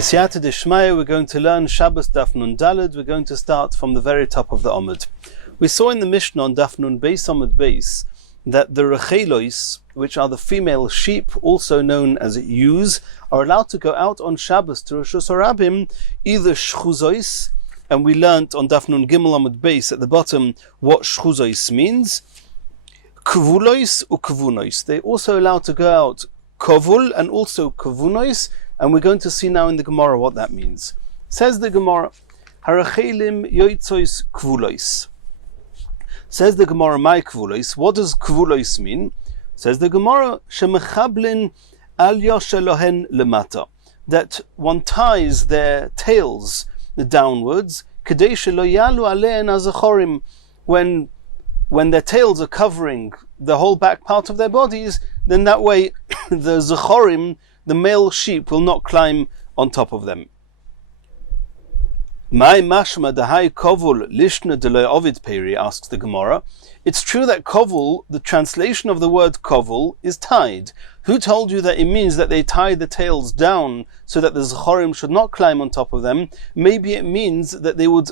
B'siyata d'shmaya, we're going to learn Shabbos Daf Nun Daled. We're going to start from the very top of the Amud. We saw in the Mishnah on Daf Nun Beis Amud Beis that the rechelois, which are the female sheep, also known as ewes, are allowed to go out on Shabbos to Rosh Hashanah, either shchuzois, and we learnt on Daf Nun Gimel Amud Beis at the bottom what shchuzois means, kvulois u kvunois. They're also allowed to go out kovul and also kvunois, and we're going to see now in the Gemara what that means. Says the Gemara, Harachelim yoitzois kvulois. Says the Gemara, my kvulois. What does kvulois mean? Says the Gemara, shemechablin al yoshelohen lemata. That one ties their tails downwards, kadei shelo yalu alein azachorim. When their tails are covering the whole back part of their bodies, then that way the zachorim, the male sheep, will not climb on top of them. My mashma dahai kovul lishna delay ovid peri, asks the Gemara. It's true that kovul, the translation of the word kovul, is tied. Who told you that it means that they tie the tails down so that the zachorim should not climb on top of them? Maybe it means that they would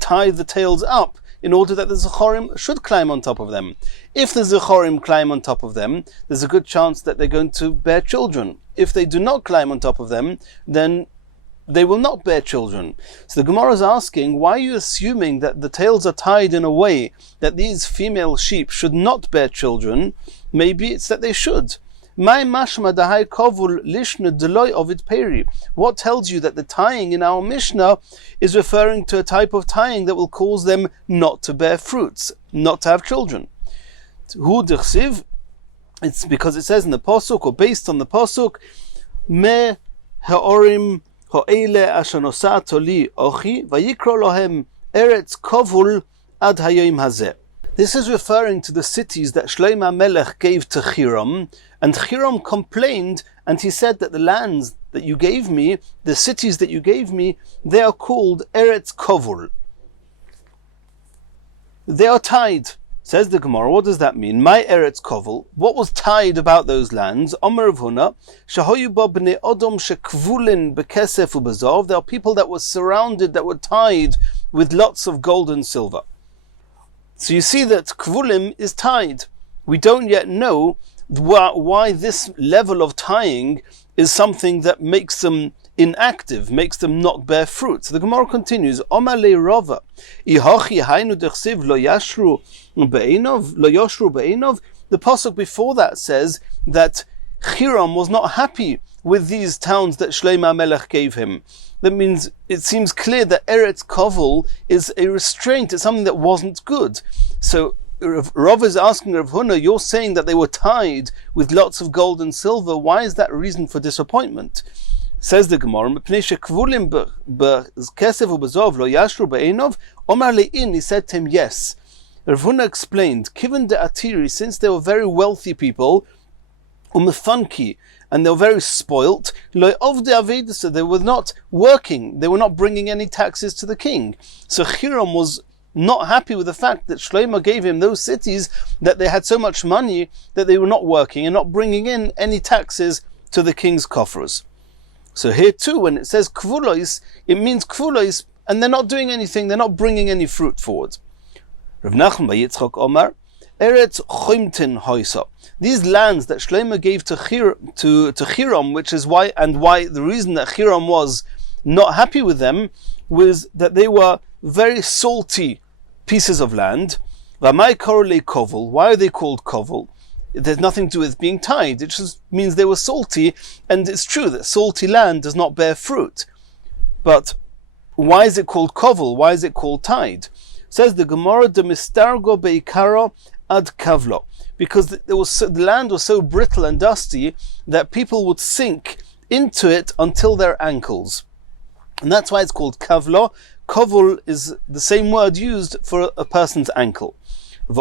tie the tails up in order that the zachorim should climb on top of them. If the zachorim climb on top of them, there's a good chance that they're going to bear children. If they do not climb on top of them, then they will not bear children. So the Gemara is asking, why are you assuming that the tails are tied in a way that these female sheep should not bear children? Maybe it's that they should. My mashma dahai kovul lishna deloy ovid peri. What tells you that the tying in our Mishnah is referring to a type of tying that will cause them not to bear fruits, not to have children? Hu d'chsiv, it's because it says in the Pasuk, or based on the Pasuk, me ha'orim ha'ele asher nosato li ochi vayikro lohem eretz kovul ad hayoim hazeh. This is referring to the cities that Shlomo Melech gave to Hiram, and Hiram complained, and he said that the lands that you gave me, the cities that you gave me, they are called Eretz Kovul. They are tied. Says the Gemara, what does that mean? My Eretz Kovul, what was tied about those lands? Omer of Huna, Shahoyu ba bnei Odom shekvulin bekesef ubezov. There are people that were surrounded, that were tied with lots of gold and silver. So you see that kvulim is tied. We don't yet know why this level of tying is something that makes them inactive, makes them not bear fruit. So the Gemara continues, Omar le Rava, Ihochi hainu dechsiv lo yashru be'enov. The pasuk before that says that Hiram was not happy with these towns that Shlomo Melech gave him. That means it seems clear that Eretz Kovul is a restraint, it's something that wasn't good. So Rav is asking Rav Huna, you're saying that they were tied with lots of gold and silver. Why is that reason for disappointment? Says the Gemara, he said to him, yes. Rav Huna explained, Kivan de Atiri, since they were very wealthy people, umefanki, and they were very spoilt, so they were not working, they were not bringing any taxes to the king. So Hiram was not happy with the fact that Shlomo gave him those cities, that they had so much money that they were not working and not bringing in any taxes to the king's coffers. So here too, when it says kvulois, it means kvulois, and they're not doing anything, they're not bringing any fruit forward. Rav Nachman by Yitzchak Omar, Eretz Choimtin Hoisa. These lands that Shlomo gave to Hiram, which is why the reason that Hiram was not happy with them was that they were very salty pieces of land. V'amai korolei kovel. Why are they called kovel? It has nothing to do with being tied. It just means they were salty, and it's true that salty land does not bear fruit. But why is it called kovel? Why is it called tied? Says the Gemara, de mistargo beikaro ad kavlo, because the land was so brittle and dusty that people would sink into it until their ankles, and that's why it's called kavlo. Kovul is the same word used for a person's ankle. And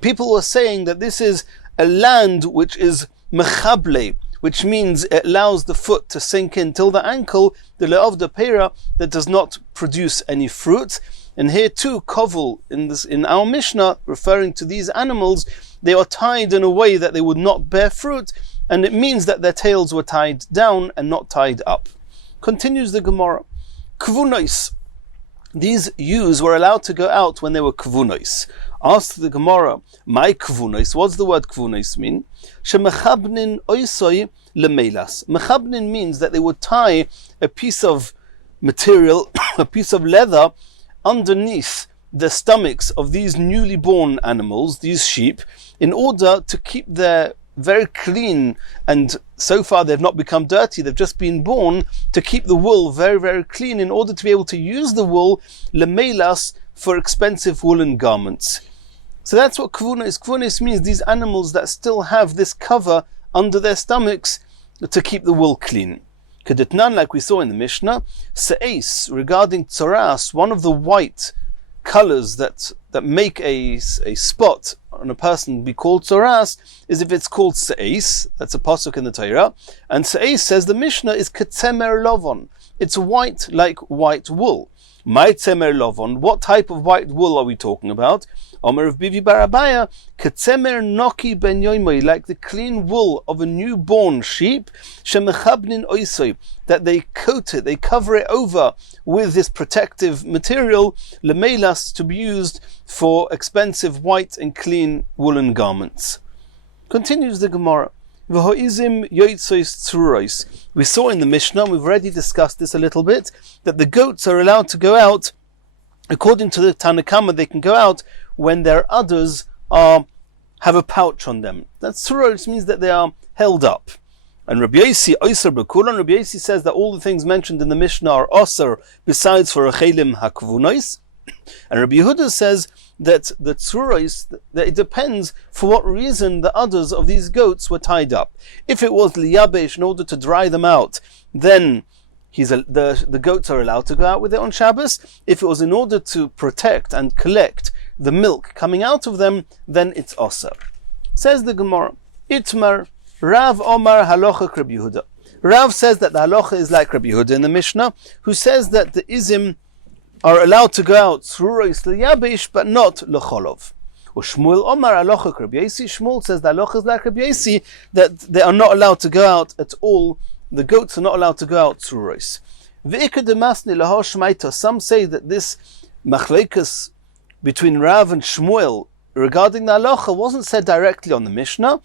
people were saying that this is a land which is mechable, which means it allows the foot to sink in till the ankle, the le'ov de pera, that does not produce any fruit. And here too, kovul, in our Mishnah, referring to these animals, they are tied in a way that they would not bear fruit, and it means that their tails were tied down and not tied up. Continues the Gemara. Kvunois. These ewes were allowed to go out when they were kvunois. Asked the Gemara, my kvunois, what's the word kvunois mean? Shemechabnin oisoi lemelas. Mechabnin means that they would tie a piece of material, a piece of leather, underneath the stomachs of these newly born animals, these sheep, in order to keep their very clean, and so far they've not become dirty, they've just been born, to keep the wool very, very clean in order to be able to use the wool, lemelas, for expensive woolen garments. So that's what kvunos. Kvunos means these animals that still have this cover under their stomachs to keep the wool clean. Kedetnan, like we saw in the Mishnah, se'es, regarding tzoras, one of the white colors that make a spot on a person be called tzoras, is if it's called se'es. That's a pasuk in the Torah. And se'es, says the Mishnah, is ketzemer lovon. It's white like white wool. My tzemer lovon, what type of white wool are we talking about? Omer of Bivi Barabaya, ketzemer noki ben yoimoi, like the clean wool of a newborn sheep, shemechabnin oisoi, that they coat it, they cover it over with this protective material, lemelas, to be used for expensive white and clean woolen garments. Continues the Gemara. V'hoizim yoitzois tzurois. We saw in the Mishnah, we've already discussed this a little bit, that the goats are allowed to go out, according to the Tanakama, they can go out when their udders have a pouch on them. That tzurois means that they are held up. And Rabbi Yosi oiser b'kulan, Rabbi Yosi says that all the things mentioned in the Mishnah are oser, besides for achelim hakvunois. And Rabbi Yehuda says that the tzurois, that it depends for what reason the udders of these goats were tied up. If it was liyabesh, in order to dry them out, then the goats are allowed to go out with it on Shabbos. If it was in order to protect and collect the milk coming out of them, then it's osir. Says the Gemara, Itmar, Rav Omar halacha Rabbi Yehuda. Rav says that the halacha is like Rabbi Yehuda in the Mishnah, who says that the izim are allowed to go out tzurois liyabesh, but not lecholov. Or Shmuel Omar halacha Rabbi Yosi. Shmuel says the halacha is like Rabbi Yosi, that they are not allowed to go out at all. The goats are not allowed to go out tzurois. Ve'ikad demasni lahor shmaita. Some say that this machlekas between Rav and Shmuel regarding the halacha wasn't said directly on the Mishnah.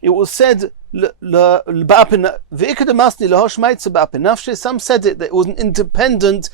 It was said some said that it was an independent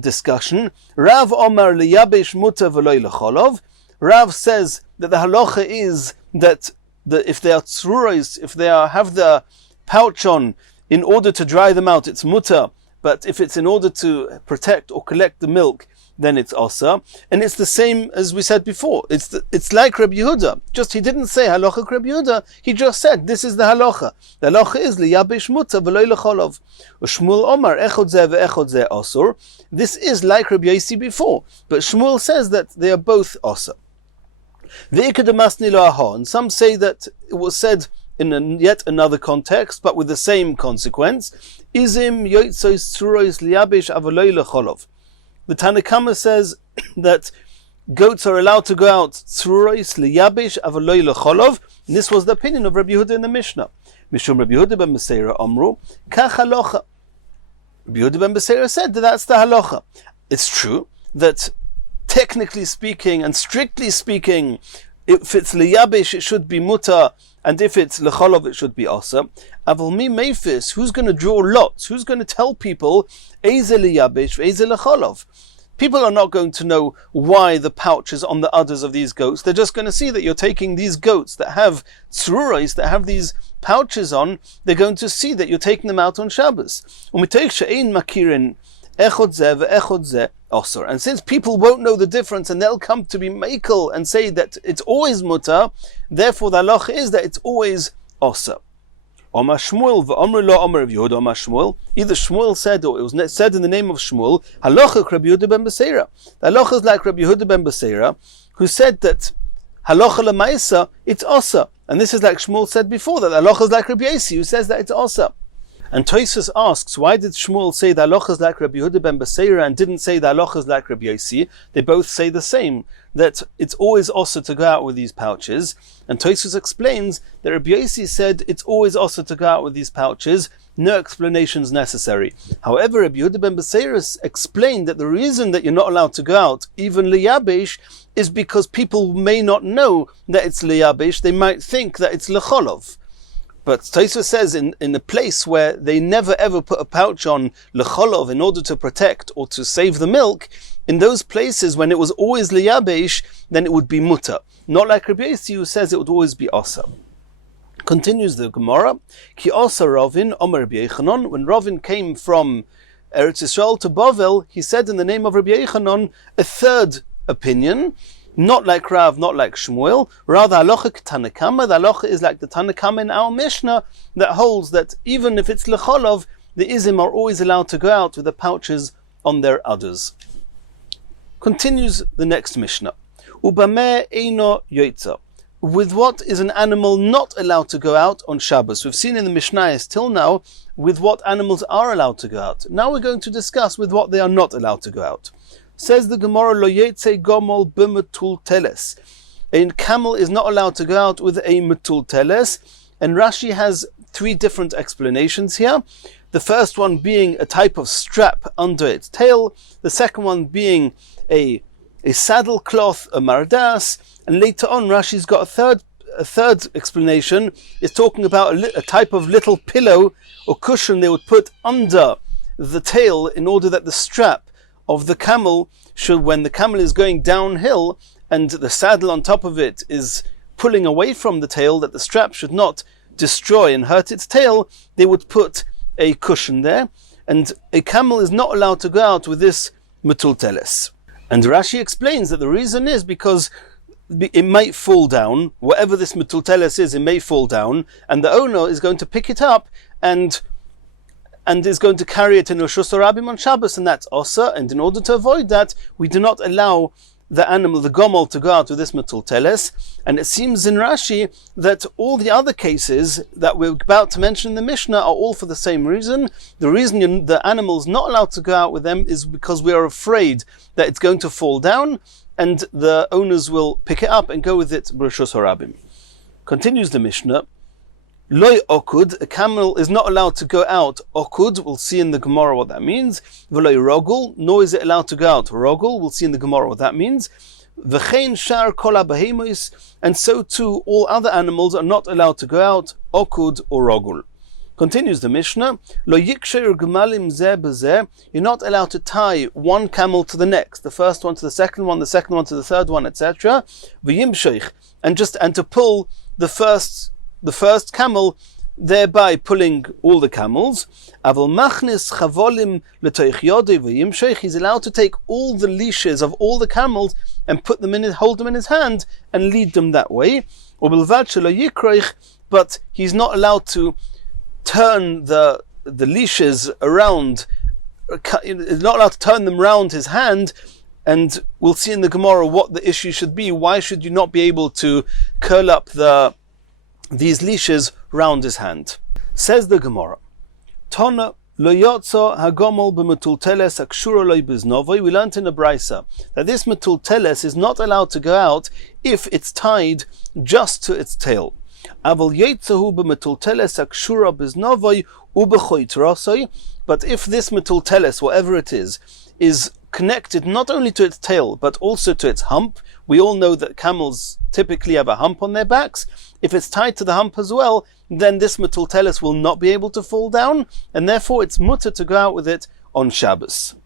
discussion. Rav Omar liyabesh muta v'loy lecholov. Rav says that the halacha is that if they are tzurois, if they have the pouch on in order to dry them out, it's muta. But if it's in order to protect or collect the milk, then it's osa. And it's the same as we said before. It's like Rabbi Yehuda. Just he didn't say halacha Rabbi Yehuda. He just said this is the halacha. The halacha is liyabesh muta v'loy lecholov. Shmuel Omar echod zeh ve'echod zeh osur. This is like Rabbi Yosi before, but Shmuel says that they are both osa. Ve'ikademasni lo aha. And some say that it was said in yet another context, but with the same consequence. Izim yoitzois tzurois liyabesh avaloy lecholov. The Tanakama says that goats are allowed to go out tzurois liyabesh avaloy lecholov. And this was the opinion of Rabbi Yehuda in the Mishnah. Mishum Rabbi Yehuda ben Beseira Amru kach halacha. Rabbi Yehuda ben Beseira said that that's the halacha. It's true that technically speaking and strictly speaking, if it's liyabesh it should be muta, and if it's lecholov it should be asa. Aval mi meifis, who's going to draw lots? Who's going to tell people eize liyabesh, eize lecholov? People are not going to know why the pouch is on the udders of these goats. They're just going to see that you're taking these goats that have tzurois, that have these pouches on. They're going to see that you're taking them out on Shabbos. And since people won't know the difference and they'll come to be makel and say that it's always mutar, therefore the halacha is that it's always osir. Omar Shmuel v'Omar lo Omar of Yehuda Omar Shmuel. Either Shmuel said or it was said in the name of Shmuel. Halacha Rabbi Yehuda ben Beseira. The halacha is like Rabbi Yehuda ben Beseira, who said that halacha lemaisa it's osir, and this is like Shmuel said before that the halacha is like Rabbi Yosi, who says that it's osir. And Tosfos asks, why did Shmuel say the halacha is like Rabbi Yehuda ben Beseira and didn't say the halacha is like Rabbi Yossi? They both say the same, that it's always also to go out with these pouches. And Tosfos explains that Rabbi Yossi said it's always also to go out with these pouches, no explanations necessary. However, Rabbi Yehuda ben Beseira explained that the reason that you're not allowed to go out, even liyabesh, is because people may not know that it's liyabesh, they might think that it's lecholov. But Tosfos says in a place where they never ever put a pouch on lecholov in order to protect or to save the milk, in those places when it was always liyabesh, then it would be mutter. Not like Rabbi Yossi, who says it would always be asa. Continues the Gemara, Ki asa Ravin, Omer Rabbi Yochanan, when Ravin came from Eretz Yisrael to Bavel, he said in the name of Rabbi Yochanan a third opinion, not like Rav, not like Shmuel, rather halacha k'Tanakama. The halacha is like the Tanakama in our Mishnah that holds that even if it's lecholov, the Izim are always allowed to go out with the pouches on their udders. Continues the next Mishnah. Ubameh eino yoitza. With what is an animal not allowed to go out on Shabbos? We've seen in the Mishnayos till now with what animals are allowed to go out. Now we're going to discuss with what they are not allowed to go out. Says the Gemara, Lo yetze gomol b'metul teles. A camel is not allowed to go out with a metul teles, and Rashi has three different explanations here. The first one being a type of strap under its tail, the second one being a saddle cloth, a mardas, and later on Rashi's got a third explanation, is talking about a type of little pillow or cushion they would put under the tail in order that the strap of the camel should, when the camel is going downhill and the saddle on top of it is pulling away from the tail, that the strap should not destroy and hurt its tail, they would put a cushion there, and a camel is not allowed to go out with this metul teles. And Rashi explains that the reason is because it might fall down, whatever this metul teles is, it may fall down, and the owner is going to pick it up and is going to carry it in Reshus Harabim on Shabbos, and that's osa. And in order to avoid that, we do not allow the animal, the gomel, to go out with this metul teles. And it seems in Rashi that all the other cases that we're about to mention in the Mishnah are all for the same reason. The reason the animal's not allowed to go out with them is because we are afraid that it's going to fall down, and the owners will pick it up and go with it Reshus Harabim. Continues the Mishnah. Loi okud, a camel is not allowed to go out okud, we'll see in the Gemara what that means. V'loi rogul, nor is it allowed to go out rogul, we'll see in the Gemara what that means. V'chein shar kol habehemois, and so too all other animals are not allowed to go out okud or rogul. Continues the Mishnah, Lo yiksher gemalim zeh b'zeh, you're not allowed to tie one camel to the next, the first one to the second one to the third one, etc. V'yimsheich, and to pull the first camel, thereby pulling all the camels. Aval machnis chavolim l'toich yodei v'yimsheich, he's allowed to take all the leashes of all the camels and hold them in his hand and lead them that way. Ubilvad shelo yikroich, but he's not allowed to turn the leashes around, he's not allowed to turn them round his hand. And we'll see in the Gemara what the issue should be. Why should you not be able to curl up these leashes round his hand? Says the Gemara, Tona lo yotzo hagomol b'metul teles akshura lo biznovoi. We learnt in a brisa that this metul teles is not allowed to go out if it's tied just to its tail. Aval yetzahu b'metul teles akshura biznovoi ubechoit rosoi. But if this metul teles, whatever it is connected not only to its tail but also to its hump, we all know that camels typically have a hump on their backs. If it's tied to the hump as well, then this metul teles will not be able to fall down, and therefore it's mutter to go out with it on Shabbos.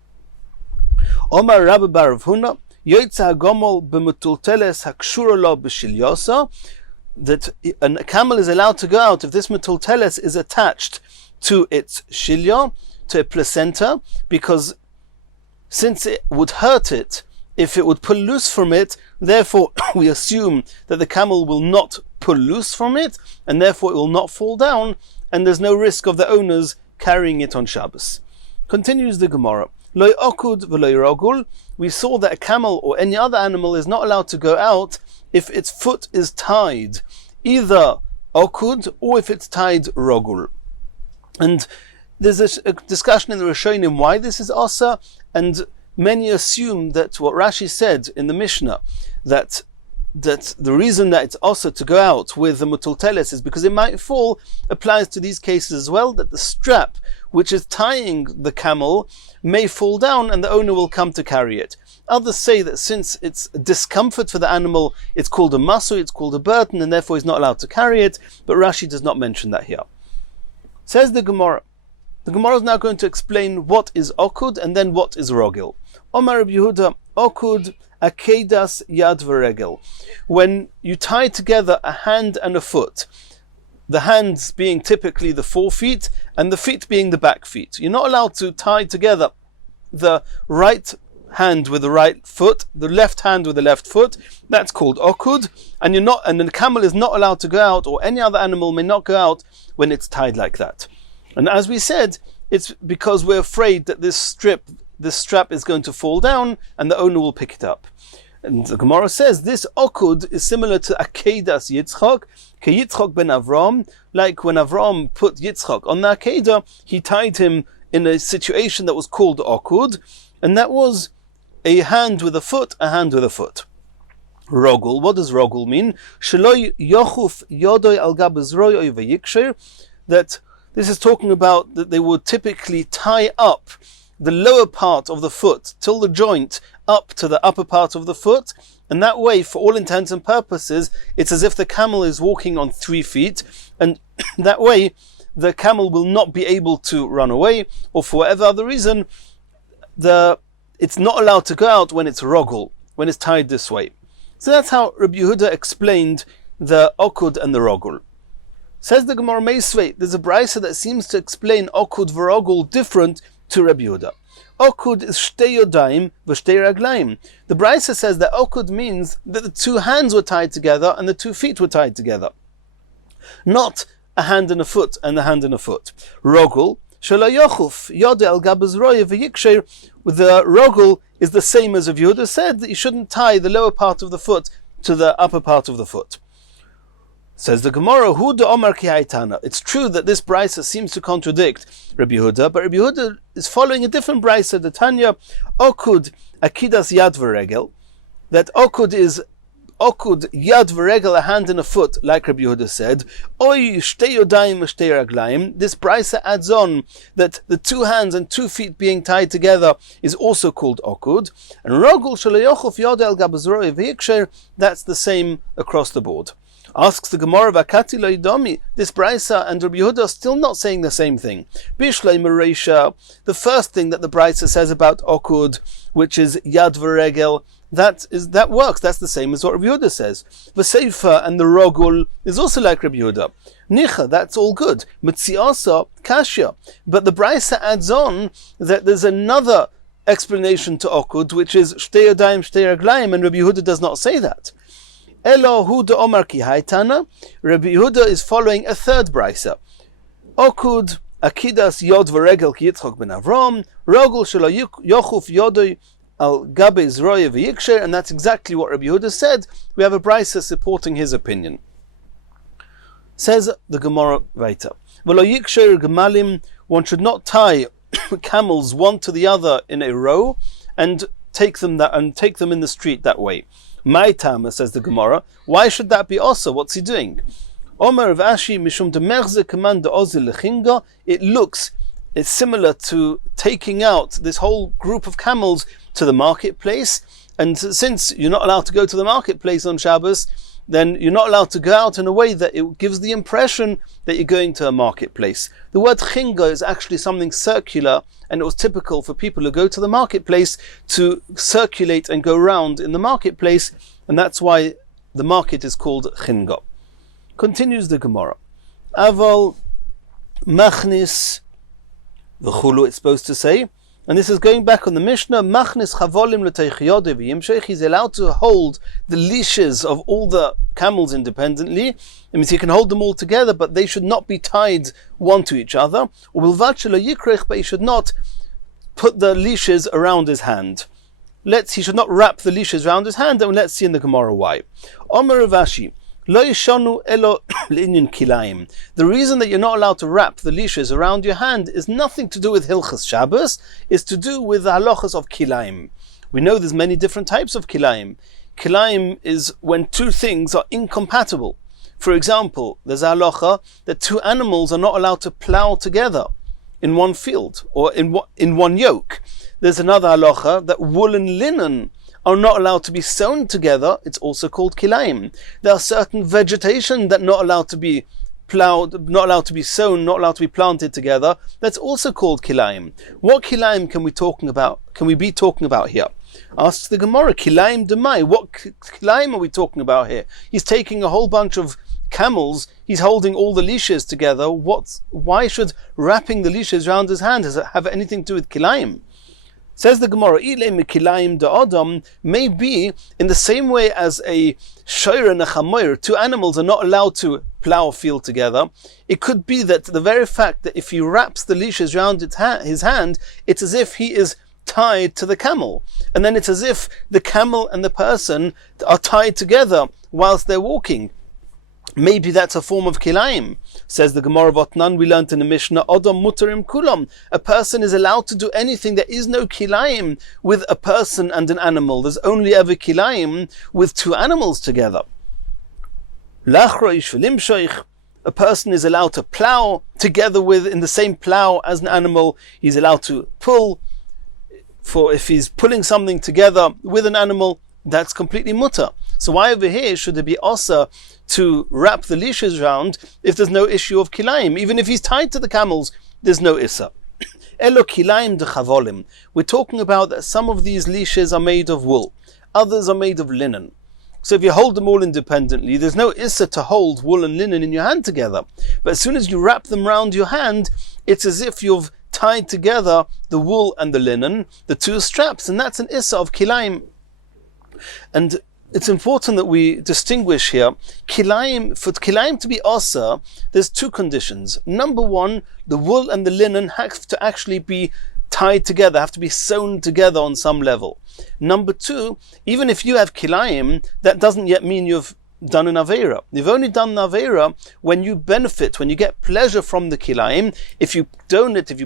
Omar Rabbi bar Rav Huna, Yotza hagomol b'metul teles hakshura lo b'shilyosa, that a camel is allowed to go out if this metul teles is attached to its shilyo, to a placenta, because since it would hurt it if it would pull loose from it, therefore we assume that the camel will not pull loose from it, and therefore it will not fall down, and there's no risk of the owners carrying it on Shabbos. Continues the Gemara. Loi okud v'loi rogul. We saw that a camel or any other animal is not allowed to go out if its foot is tied either okud or if it's tied rogul. And There's a discussion in the Rishonim why this is Asa, and many assume that what Rashi said in the Mishnah, that the reason that it's also to go out with the mutulteles is because it might fall, applies to these cases as well, that the strap which is tying the camel may fall down and the owner will come to carry it. Others say that since it's a discomfort for the animal, it's called a masu, it's called a burden, and therefore he's not allowed to carry it, but Rashi does not mention that here. Says the Gemara. The Gemara is now going to explain what is okud and then what is rogil. Omar Rabbi Yehuda, okud akedas yad v'regel. When you tie together a hand and a foot, the hands being typically the forefeet and the feet being the back feet. You're not allowed to tie together the right hand with the right foot, the left hand with the left foot. That's called okud, and the camel is not allowed to go out, or any other animal may not go out when it's tied like that. And as we said, it's because we're afraid that this strap is going to fall down and the owner will pick it up. And the Gemara says this okud is similar to akedas Yitzchak, ke Yitzchak ben Avram, like when Avram put Yitzchak on the Akedah, he tied him in a situation that was called okud, and that was a hand with a foot, a hand with a foot. Rogul, what does rogul mean? Sheloi yochuf yodoi al gab zroi v'yikshir, that this is talking about that they would typically tie up the lower part of the foot till the joint up to the upper part of the foot, and that way, for all intents and purposes, it's as if the camel is walking on 3 feet, and that way the camel will not be able to run away, or for whatever other reason, it's not allowed to go out when it's rogul, when it's tied this way. So that's how Rabbi Yehuda explained the okud and the rogul. Says the Gemara Meisvei, there's a brisa that seems to explain okud v'rogul different to Rabbi Yehuda. Okud is shtei yodayim v'shtei raglayim. The brisa says that okud means that the 2 hands were tied together and the 2 feet were tied together, not a hand and a foot and a hand and a foot. Rogul shelo yochuf yodei al gab zroy v'yiksher. The rogul is the same as Rabbi Yehuda said, that you shouldn't tie the lower part of the foot to the upper part of the foot. Says the Gemara, Hu de Omar ki haitana. It's true that this brisa seems to contradict Rabbi Yehuda, but Rabbi Yehuda is following a different brisa, the Tanya, okud akidas yad v'regel, that okud is okud yad v'regel, a hand and a foot, like Rabbi Yehuda said. Oy shtei yodayim v'shtei raglayim. This brisa adds on that the 2 hands and 2 feet being tied together is also called okud. And rogul shalayochuf yodel al gabazroi v'yiksher, that's the same across the board. Asks the Gemara, Vakati lo yidomi. This brisa and Rabbi Yehuda are still not saying the same thing. Bishlei Mareisha, the first thing that the brisa says about okud, which is yad v'regel, that works. That's the same as what Rabbi Yehuda says. V'seifa and the rogul is also like Rabbi Yehuda. Nicha, that's all good. Mitziasa, kashya. But the brisa adds on that there's another explanation to okud, which is shtei yodayim, shtei raglayim, and Rabbi Yehuda does not say that. Elo hu de Omar ki haitana. Rabbi Yehuda is following a third brisa. Okud akidas yod v'regel ki Yitzchak ben Avram. Rogul shelo yochuf yodoi al gabe zroye v'yiksher. And that's exactly what Rabbi Yehuda said. We have a brisa supporting his opinion. Says the Gemara weiter. V'lo yiksher gemalim. One should not tie camels one to the other in a row and take them in the street that way. My Tama, says the Gemara, why should that be also? What's he doing? Omer of Ashi mishum de merze command ozil lechinga. It's similar to taking out this whole group of camels to the marketplace. And since you're not allowed to go to the marketplace on Shabbos, then you're not allowed to go out in a way that it gives the impression that you're going to a marketplace. The word chinga is actually something circular, and it was typical for people who go to the marketplace to circulate and go round in the marketplace, and that's why the market is called chinga. Continues the Gemara. Aval machnis v'chulu, it's supposed to say, and this is going back on the Mishnah, machnis chavolim l'teichiyode v'yimshech. He's allowed to hold the leashes of all the camels independently. It means he can hold them all together, but they should not be tied one to each other. But he should not put the leashes around his hand. He should not wrap the leashes around his hand, and let's see in the Gemara why. Omer Rav Ashi, Lo yishonu elo l'inyan kilayim. The reason that you're not allowed to wrap the leashes around your hand is nothing to do with Hilchas Shabbos, it's to do with the halachas of kilayim. We know there's many different types of kilayim. Kilayim is when two things are incompatible. For example, there's a halacha that two animals are not allowed to plow together in one field or in one yoke. There's another halacha that wool and linen are not allowed to be sewn together. It's also called kilayim. There are certain vegetation that not allowed to be plowed, not allowed to be sown, not allowed to be planted together. That's also called kilayim. What kilayim can we be talking about here? Asks the Gemara, kilayim demai. What kilayim are we talking about here? He's taking a whole bunch of camels, he's holding all the leashes together. Why should wrapping the leashes around his hand have anything to do with kilayim? Says the Gemara, may be in the same way as a shoyer and a chamoyer, two animals are not allowed to plow a field together. It could be that the very fact that if he wraps the leashes around his hand, it's as if he is tied to the camel. And then it's as if the camel and the person are tied together whilst they're walking. Maybe that's a form of kilayim. Says the Gemara Votnan, we learned in the Mishnah, Odom mutarim kulam. A person is allowed to do anything. There is no kilayim with a person and an animal. There's only ever kilayim with two animals together. A person is allowed to plow together in the same plow as an animal. He's allowed to pull. For if he's pulling something together with an animal, that's completely mutter. So why over here should there be asa to wrap the leashes around if there's no issue of kilayim? Even if he's tied to the camels, there's no issa. Elo kilayim de chavolim. We're talking about that some of these leashes are made of wool, others are made of linen. So if you hold them all independently, there's no issa to hold wool and linen in your hand together. But as soon as you wrap them around your hand, it's as if you've tied together the wool and the linen, the two straps, and that's an issa of kilayim. And it's important that we distinguish here, kilayim, for kilayim to be asa, there's two conditions. Number one, the wool and the linen have to actually be tied together, have to be sewn together on some level. Number two, even if you have kilayim, that doesn't yet mean you've done an Aveira. You've only done an Aveira when you benefit, when you get pleasure from the kilayim. If you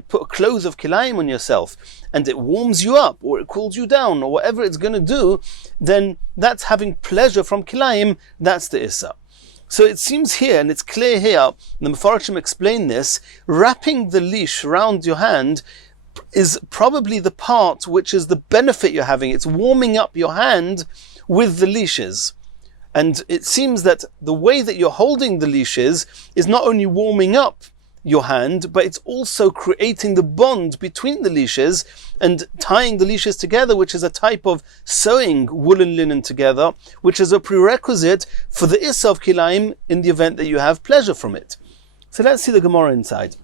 put clothes of kilayim on yourself and it warms you up or it cools you down or whatever it's going to do, then that's having pleasure from kilayim, that's the Issa. So it seems here, and it's clear here, the Mefarshim explain this, wrapping the leash around your hand is probably the part which is the benefit you're having. It's warming up your hand with the leashes. And it seems that the way that you're holding the leashes is not only warming up your hand, but it's also creating the bond between the leashes and tying the leashes together, which is a type of sewing wool and linen together, which is a prerequisite for the Issa of Kilayim in the event that you have pleasure from it. So let's see the Gemara inside.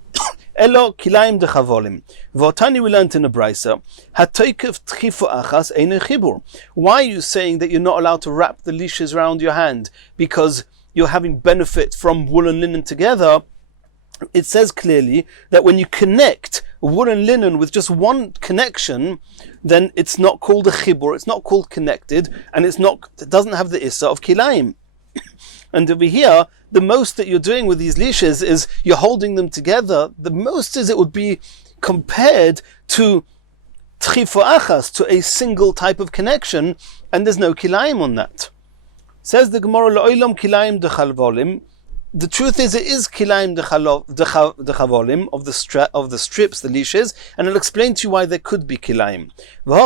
Elo kilayim de chavolim. V'otani we learned in the Brisa. Hatoikev tchifu achas eine chibur. Why are you saying that you're not allowed to wrap the leashes around your hand because you're having benefit from wool and linen together? It says clearly that when you connect wool and linen with just one connection, then it's not called a chibur, it's not called connected, and it doesn't have the issa of kilayim. And over here, the most that you're doing with these leashes is you're holding them together. The most is it would be compared to tchifo achas, to a single type of connection, and there's no kilayim on that. Says the Gemara, La'olam kilayim de chalvolim. The truth is, it is kilayim de chavolim, of the strips, the leashes, and I'll explain to you why there could be kilayim. We're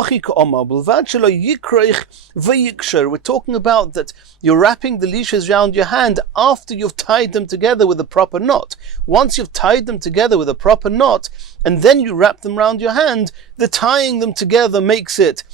talking about that you're wrapping the leashes around your hand after you've tied them together with a proper knot. Once you've tied them together with a proper knot, and then you wrap them around your hand, the tying them together makes it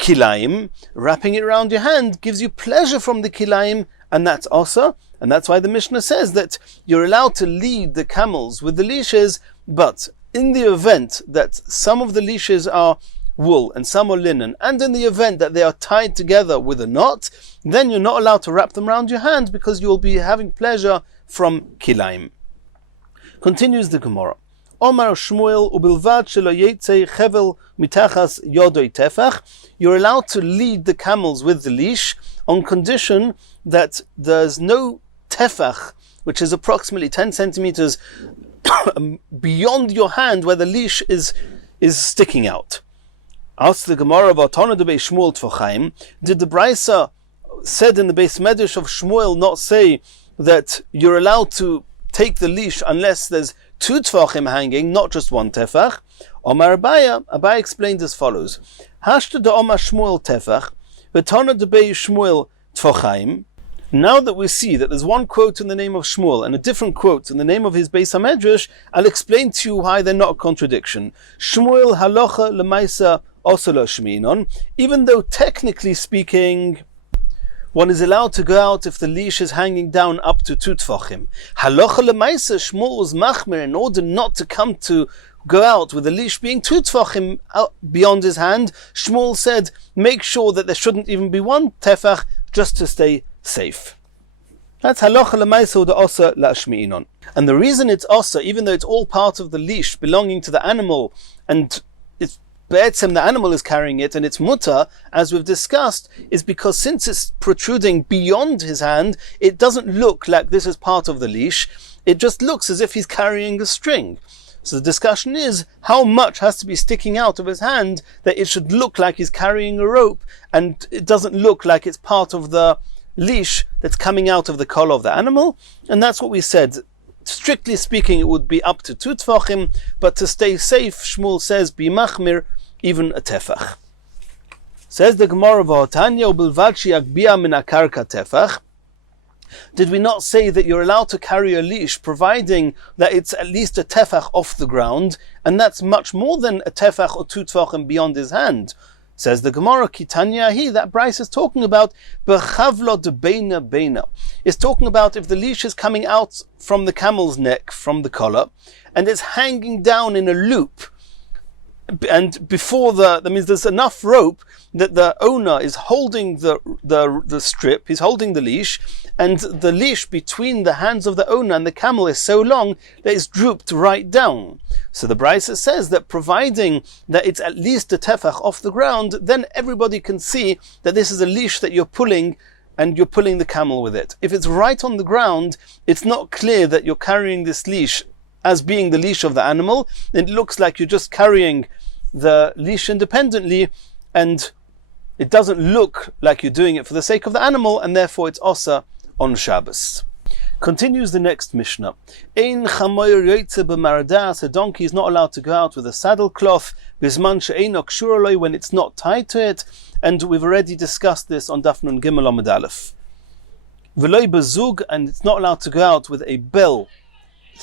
kilayim. Wrapping it around your hand gives you pleasure from the kilayim, and that's also. And that's why the Mishnah says that you're allowed to lead the camels with the leashes, but in the event that some of the leashes are wool and some are linen, and in the event that they are tied together with a knot, then you're not allowed to wrap them around your hand because you'll be having pleasure from kilayim. Continues the Gemara. Omar Shmuel ubilvad shelo yetze chevel mitachas yodoi tefach. You're allowed to lead the camels with the leash on condition that there's no tefach, which is approximately 10 centimeters beyond your hand where the leash is sticking out. Asked the Gemara of Atana de Beis Shmuel Tfochaim, did the Brisa said in the Beis Medrash of Shmuel not say that you're allowed to take the leash unless there's 2 tefachim hanging, not just 1 tefach? Omar Abaye explained as follows: Hashta de Omar Shmuel tefach, v'Atana de Beis Shmuel Tfochaim. Now that we see that there's one quote in the name of Shmuel and a different quote in the name of his Beis HaMedrash, I'll explain to you why they're not a contradiction. Shmuel halacha lemaisa osolo shminon, even though technically speaking, one is allowed to go out if the leash is hanging down up to 2 tfachim. Halacha lemaisa, Shmuel was machmir in order not to come to go out with the leash being 2 tfachim beyond his hand. Shmuel said, make sure that there shouldn't even be 1 tefach just to stay safe. That's halacha lemaisa de osa la'ashmi'inon. And the reason it's osa, even though it's all part of the leash belonging to the animal, and it's be'etzem the animal is carrying it, and it's mutter, as we've discussed, is because since it's protruding beyond his hand, it doesn't look like this is part of the leash. It just looks as if he's carrying a string. So the discussion is, how much has to be sticking out of his hand that it should look like he's carrying a rope, and it doesn't look like it's part of the leash that's coming out of the collar of the animal. And that's what we said. Strictly speaking, it would be up to 2 tefachim, but to stay safe, Shmuel says, be machmir, even a tefach. Says the Gemara, v'hotanya ubilvad sheyagbia min hakarka tefach. Did we not say that you're allowed to carry a leash providing that it's at least a tefach off the ground, and that's much more than a tefach or 2 tefachim beyond his hand? Says the Gemara, Kitanya hi, that Bryce is talking about bechavlo de beina beina. It's talking about if the leash is coming out from the camel's neck, from the collar, and it's hanging down in a loop, and before that means there's enough rope that the owner is holding the strip, he's holding the leash, and the leash between the hands of the owner and the camel is so long that it's drooped right down. So the Brisa says that providing that it's at least a tefach off the ground, then everybody can see that this is a leash that you're pulling, and you're pulling the camel with it. If it's right on the ground, it's not clear that you're carrying this leash as being the leash of the animal. It looks like you're just carrying the leash independently, and it doesn't look like you're doing it for the sake of the animal, and therefore it's osa on Shabbos. Continues the next Mishnah. Ein chamoyer yoytze b'maradas, a donkey is not allowed to go out with a saddle cloth, bisman she'eino kshur aloi, when it's not tied to it, and we've already discussed this on Daf Nun Gimel Amud Aleph. V'loi bezug, and it's not allowed to go out with a bell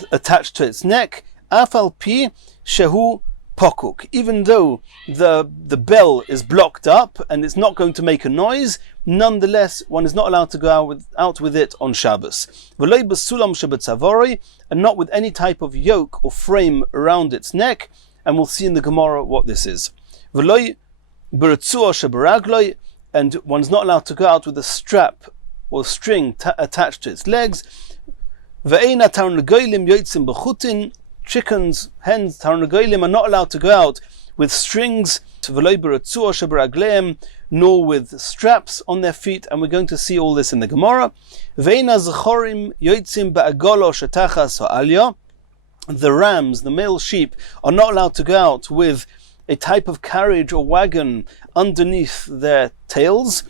attached to its neck, afal pi shehu pokuk, even though the bell is blocked up and it's not going to make a noise, nonetheless one is not allowed to go out with it on Shabbos. V'loi b'sulam shebetzavori, and not with any type of yoke or frame around its neck, and we'll see in the Gemara what this is. V'loi b'retzua sheberagloi, and one's not allowed to go out with a strap or string attached to its legs. Ve'eina tarnagoylim yotzim b'chutin, chickens, hens, tarnagoylim are not allowed to go out with strings, nor with straps on their feet, and we're going to see all this in the Gemara. The rams, the male sheep, are not allowed to go out with a type of carriage or wagon underneath their tails.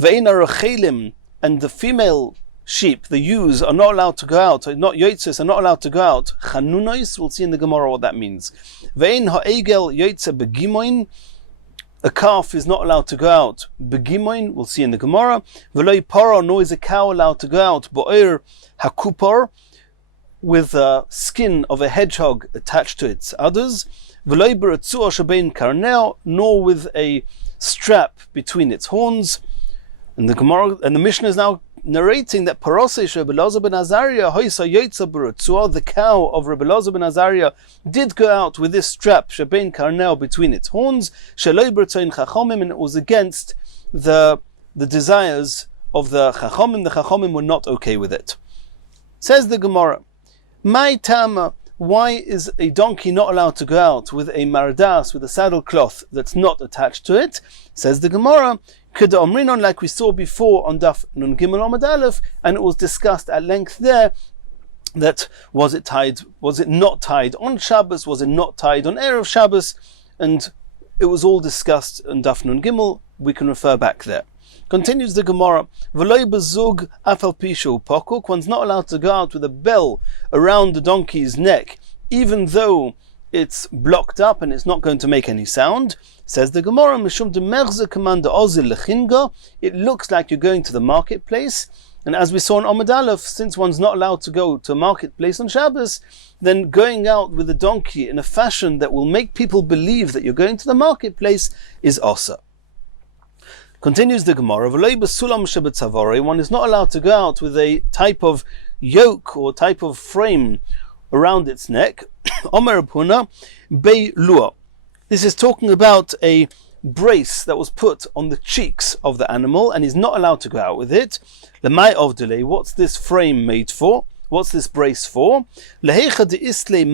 And the female sheep, the ewes, are not allowed to go out, not yotzes, are not allowed to go out. Chanunois, we'll see in the Gemara what that means. Ve'in ha'egel yotze begimoin, a calf is not allowed to go out. Begimoin, we'll see in the Gemara. Ve'loi paro, nor is a cow allowed to go out. Bo'er hakupor, with a skin of a hedgehog attached to its udders. Ve'loi beretzua shebein karneo, nor with a strap between its horns. And the Gemara and the Mishnah is now narrating that Parosei Rebbe Elazar ben Azariah hoisa yotza beretzua, the cow of Rebbe Elazar ben Azariah did go out with this strap shebein karneo between its horns, sheloi beretzoin chachomim, and it was against the desires of the chachomim. The chachomim were not okay with it. Says the Gemara, my tama, why is a donkey not allowed to go out with a mardas, with a saddle cloth that's not attached to it? Says the Gemara, Keda Omrinon, like we saw before on Daf Nun Gimel Amud Aleph, and it was discussed at length there, that was it not tied on Shabbos, was it not tied on Erev Shabbos, and it was all discussed on Daf Nun Gimel. We can refer back there. Continues the Gemara, V'loi bezug afal pishu pokuk, one's not allowed to go out with a bell around the donkey's neck, even though it's blocked up and it's not going to make any sound. Says the Gemara, Mishum de merze command ozil lechinga, it looks like you're going to the marketplace. And as we saw in Amud Aleph, since one's not allowed to go to a marketplace on Shabbos, then going out with a donkey in a fashion that will make people believe that you're going to the marketplace is osa. Continues the Gemara, one is not allowed to go out with a type of yoke or type of frame around its neck. This is talking about a brace that was put on the cheeks of the animal, and he's not allowed to go out with it. What's this frame made for? What's this brace for? If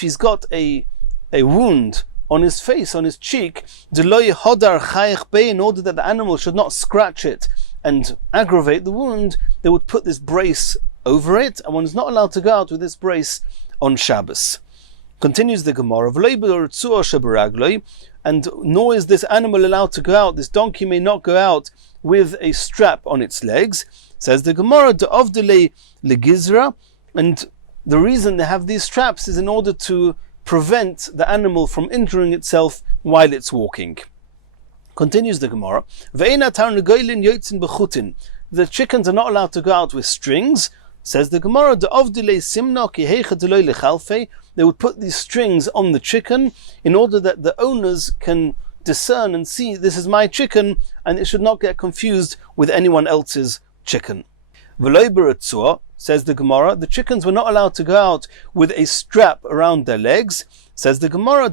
he's got a wound on his face, on his cheek, in order that the animal should not scratch it and aggravate the wound, they would put this brace over it, and one is not allowed to go out with this brace on Shabbos. Continues the Gemara, and nor is this animal allowed to go out, this donkey may not go out with a strap on its legs. Says the Gemara, and the reason they have these straps is in order to prevent the animal from injuring itself while it's walking. Continues the Gemara, the chickens are not allowed to go out with strings. Says the Gemara, they would put these strings on the chicken in order that the owners can discern and see, this is my chicken, and it should not get confused with anyone else's chicken. Says the Gemara, the chickens were not allowed to go out with a strap around their legs. Says the Gemara,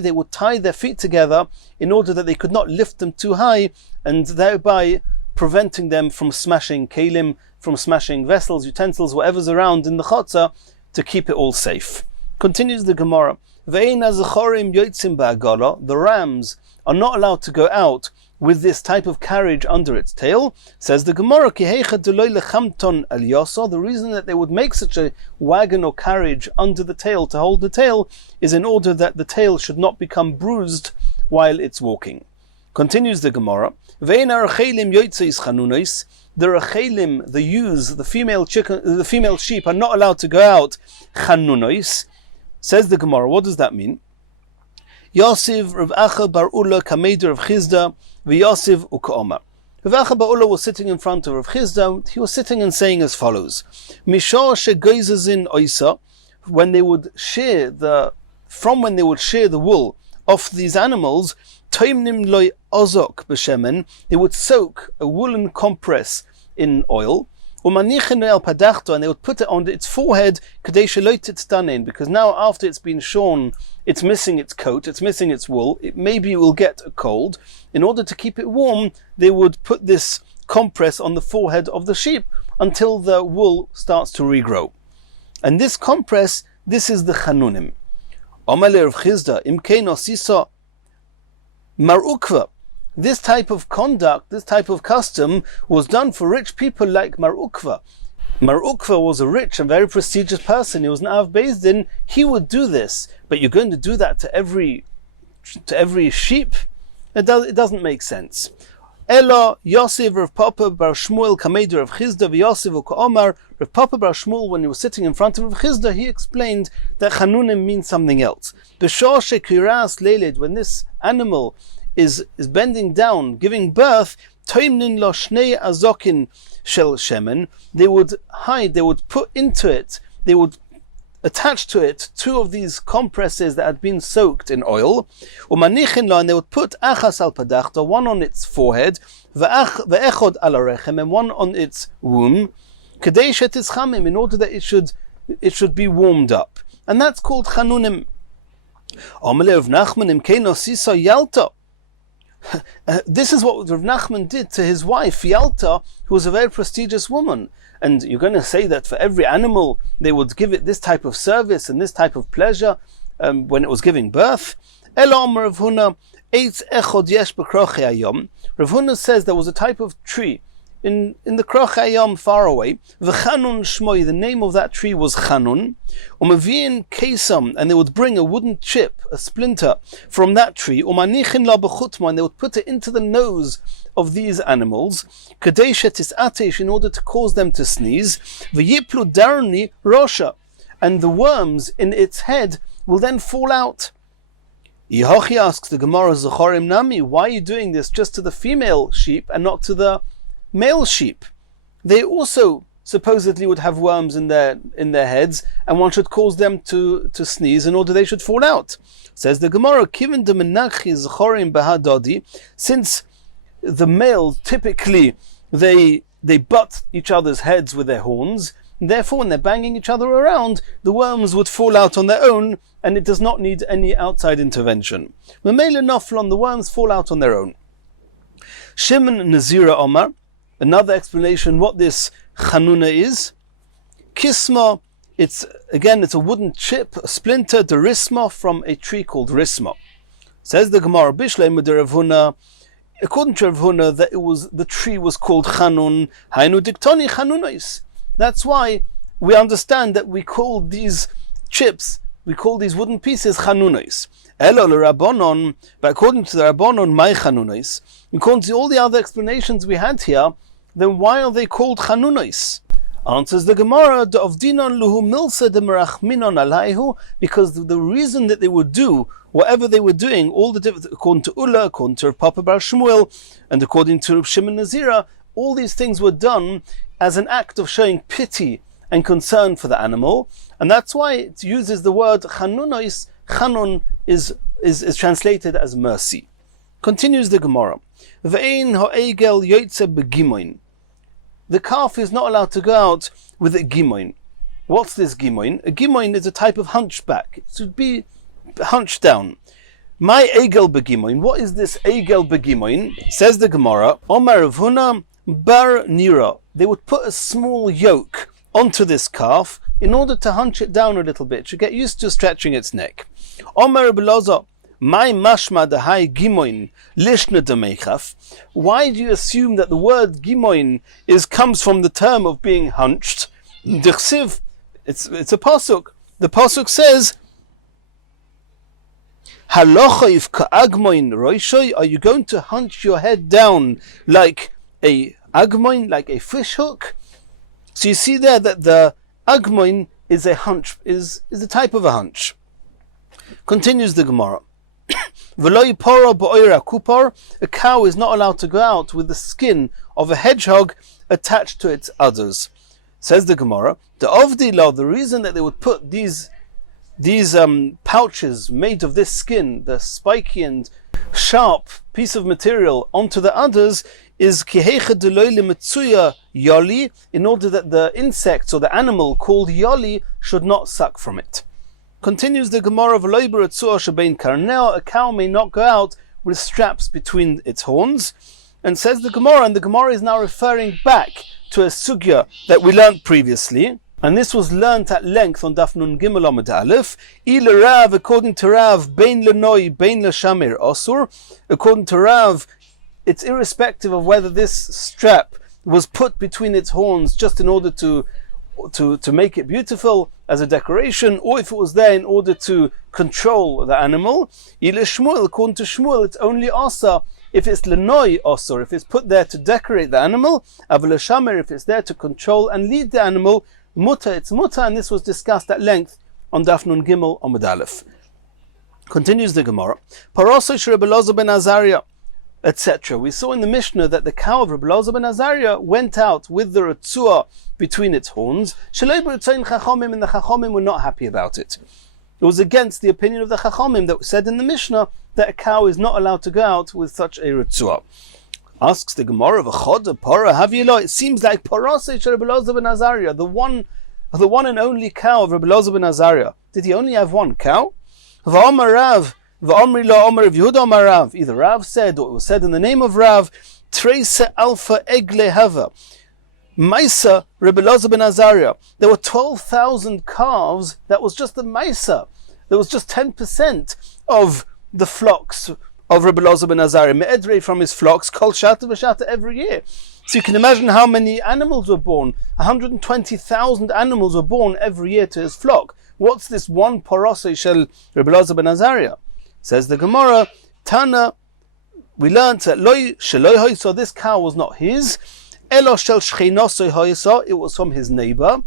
they would tie their feet together in order that they could not lift them too high, and thereby preventing them from smashing kalim, from smashing vessels, utensils, whatever's around in the chotzer, to keep it all safe. Continues the Gemara, the rams are not allowed to go out with this type of carriage under its tail. Says the Gemara, the reason that they would make such a wagon or carriage under the tail to hold the tail is in order that the tail should not become bruised while it's walking. Continues the Gemara, the rachelim, the ewes, the female sheep are not allowed to go out chanunois. Says the Gemara, what does that mean? Yosiv Rav Acha bar Ula kameder of Chizda v'Yosiv u'ka'omar. Rav Acha bar Ula was sitting in front of Rav Chizda. He was sitting and saying as follows: Mishor shegoizazin oisa, when they would shear the wool off these animals, toimnim loy ozok b'shemen, they would soak a woolen compress in oil. And they would put it on its forehead, because now after it's been shorn, it's missing its coat, it's missing its wool, maybe it will get a cold. In order to keep it warm, they would put this compress on the forehead of the sheep until the wool starts to regrow. And this compress, this is the chanunim. Marukva. This type of conduct, this type of custom was done for rich people like Mar Ukva. Mar Ukva was a rich and very prestigious person. He was an Av Beis Din. He would do this, but you're going to do that to every sheep? It doesn't make sense. Elo Yosef Rav Papa bar Shmuel kameder of Chizda v'Yosef u'ka'omar. Rav Papa bar Shmuel, when he was sitting in front of Rav Chizda, he explained that chanunim means something else. B'shor shekiras leiled, when this animal is bending down, giving birth, toimnin lo shnei azokin shel shemen, they would put into it, they would attach to it two of these compresses that had been soaked in oil, umanichin lo, and they would put achas al padachta, one on its forehead, ve'echod al arechem, and one on its womb, kedei shetischamim, in order that it should be warmed up, and that's called chanunim. Omele of Nachman imkein osisa yalta. This is what Rav Nachman did to his wife, Yalta, who was a very prestigious woman. And you're going to say that for every animal they would give it this type of service and this type of pleasure when it was giving birth? Rav Huna says there was a type of tree in the Kroch Hayom far away. V'chanun shmoi, the name of that tree was Chanun. Umaviin kesam, and they would bring a wooden chip, a splinter, from that tree. Umanichin la b'chutma, and they would put it into the nose of these animals. Kadesha tisatesh, in order to cause them to sneeze. V'yiplu darni rosha, and the worms in its head will then fall out. Yehochi asks the Gemara, Zachorim Nami, why are you doing this just to the female sheep and not to the male sheep? They also supposedly would have worms in their heads, and one should cause them to sneeze in order they should fall out. Says the Gemara, Kivin de Menachchi Zachorim Bahadodi, since the males typically they butt each other's heads with their horns, therefore when they're banging each other around, the worms would fall out on their own, and it does not need any outside intervention. Memele noflon, the worms fall out on their own. Shimon Nazira Omar, another explanation what this chanuna is. Kisma, it's a wooden chip, a splinter, derisma, from a tree called risma. Says the Gemara, Bishlei Meder Rav Huna, according to Rav Huna, that the tree was called Chanun, Hainu Diktoni Chanunais. That's why we understand that we call these chips, we call these wooden pieces Chanunais. Elo l'Rabbanon, but according to the Rabbanon, my Chanunais, according to all the other explanations we had here, then why are they called Chanunais? Answers the Gemara, of Dinon luhu milsa de merachminon alaihu, because the reason that they would do whatever they were doing, all the different, according to Ulla, according to Papa Bar Shmuel, and according to Shimon Nazira, all these things were done as an act of showing pity and concern for the animal, and that's why it uses the word Chanunois. Chanun is translated as mercy. Continues the Gemara. Ve'ein ha'egel yoytze begimoin. The calf is not allowed to go out with a gimoin. What's this gimoin? A gimoin is a type of hunchback. It should be hunched down. My egel begimoin. What is this egel begimoin? Says the Gemara. Omar Rav Huna bar nira. They would put a small yoke onto this calf in order to hunch it down a little bit, to get used to stretching its neck. Omar Beloza, my mashma de hai gimoin lishna demechaf. Why do you assume that the word gimoin comes from the term of being hunched? D'chsiv, it's a pasuk. The pasuk says, Halochaif ka'agmoin roishoy. Are you going to hunch your head down like a agmoin, like a fish hook? So you see there that the agmoin is a hunch, is a type of a hunch. Continues the Gemara. A cow is not allowed to go out with the skin of a hedgehog attached to its udders. Says the Gemara, the reason that they would put these pouches made of this skin, the spiky and sharp piece of material, onto the udders, is yoli, in order that the insects or the animal called yoli should not suck from it. Continues the Gemara of a cow may not go out with straps between its horns. And says the Gemara, and the Gemara is now referring back to a sugya that we learnt previously, and this was learnt at length on Daf Nun Gimel Amud Aleph. Rav, according to Rav, bein lenoi, bein leshamir osur. According to Rav, it's irrespective of whether this strap was put between its horns just in order to make it beautiful as a decoration, or if it was there in order to control the animal. Shmuel, according to Shmuel, it's only asa if it's lenoi osur, if it's put there to decorate the animal. Aval leshamir, if it's there to control and lead the animal. Muta, it's muta, and this was discussed at length on Daf Nun Gimel Amud Aleph. Continues the Gemara. Parosei Rebbe Elazar ben Azariah, etc. We saw in the Mishnah that the cow of Rebbe Elazar ben Azariah went out with the Retzua between its horns. Shalei b'Ritzayin Chachamim, and the Chachamim were not happy about it. It was against the opinion of the Chachamim that said in the Mishnah that a cow is not allowed to go out with such a Retzua. Asks the Gemara of a para havilo. It seems like Parasei Rebbe Elazar ben Azariah, the one and only cow of Rebbe Elazar ben Azariah. Did he only have one cow? V'Amar Rav, V'omri lo omer of Yehuda Amar Rav. Either Rav said, or it was said in the name of Rav, Trese Alpha Egle Hava. Maisa Rebbe Elazar ben Azariah. There were 12,000 calves. That was just the Maisa. There was just 10% of the flocks of Rebbe Elazar ben Azariah. Me'edrei from his flocks, Kol Shata v'Shata every year. So you can imagine how many animals were born. 120,000 animals were born every year to his flock. What's this one porosei shel Rebbe Elazar ben Azariah? Says the Gemara, Tana, we learned that loy sheloi hoyso, this cow was not his. Elo shel shchenosoi hoyso, it was from his neighbor.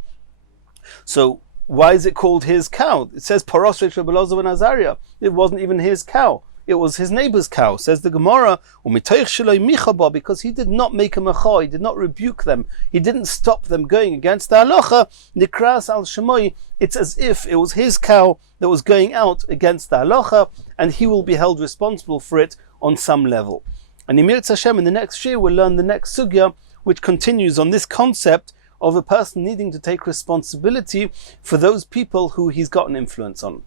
So why is it called his cow? It says porosei shel Rebbe Elazar ben Azariah. It wasn't even his cow. It was his neighbor's cow. Says the Gemara, because he did not make a mecha, he did not rebuke them, he didn't stop them going against the halacha. Nikras al shemoi, it's as if it was his cow that was going out against the halacha, and he will be held responsible for it on some level. And in Hashem, in the next year, we'll learn the next sugya, which continues on this concept of a person needing to take responsibility for those people who he's got an influence on.